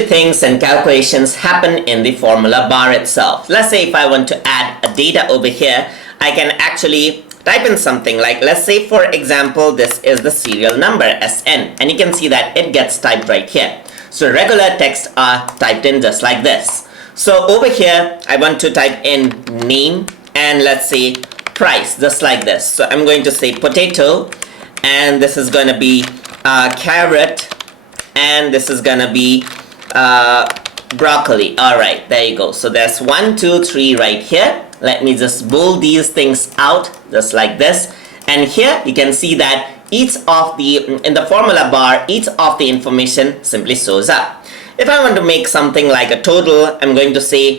two things and calculations happen in the formula bar itself. Let's say if I want to add a data over here, I can actually type in something like, let's say for example, this is the serial number SN, and you can see that it gets typed right here. So regular text are typed in just like this. So over here, I want to type in name and let's say price, just like this. So I'm going to say potato, and this is going to be carrot, and this is gonna be broccoli. Alright, there you go. So there's 1, 2, 3 right here. Let me just bold these things out just like this, and here you can see that each of the in the formula bar, each of the information simply shows up. If I want to make something like a total, I'm going to say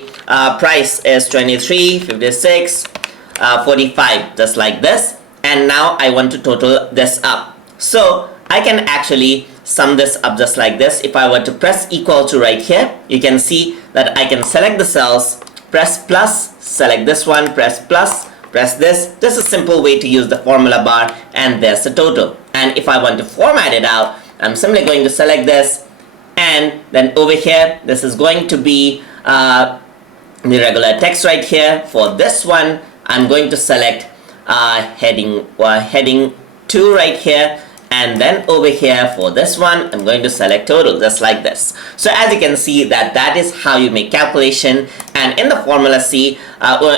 price is 23, 56, 45, just like this, and now I want to total this up. So I can actually sum this up just like this. If I were to press equal to right here, you can see that I can select the cells, press plus, select this one, press plus, press this. This is a simple way to use the formula bar, and there's the total. And if I want to format it out, I'm simply going to select this, and then over here, this is going to be the regular text right here. For this one, I'm going to select heading 2 right here, and then over here for this one, I'm going to select total, just like this. So as you can see that is how you make calculation. And in the formula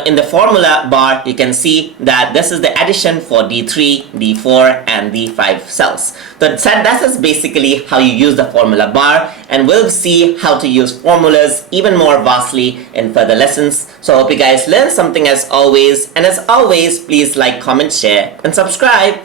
in the formula bar, you can see that this is the addition for D3, D4, and D5 cells. So that is basically how you use the formula bar, and we'll see how to use formulas even more vastly in further lessons. So I hope you guys learned something as always, and as always, please like, comment, share, and subscribe.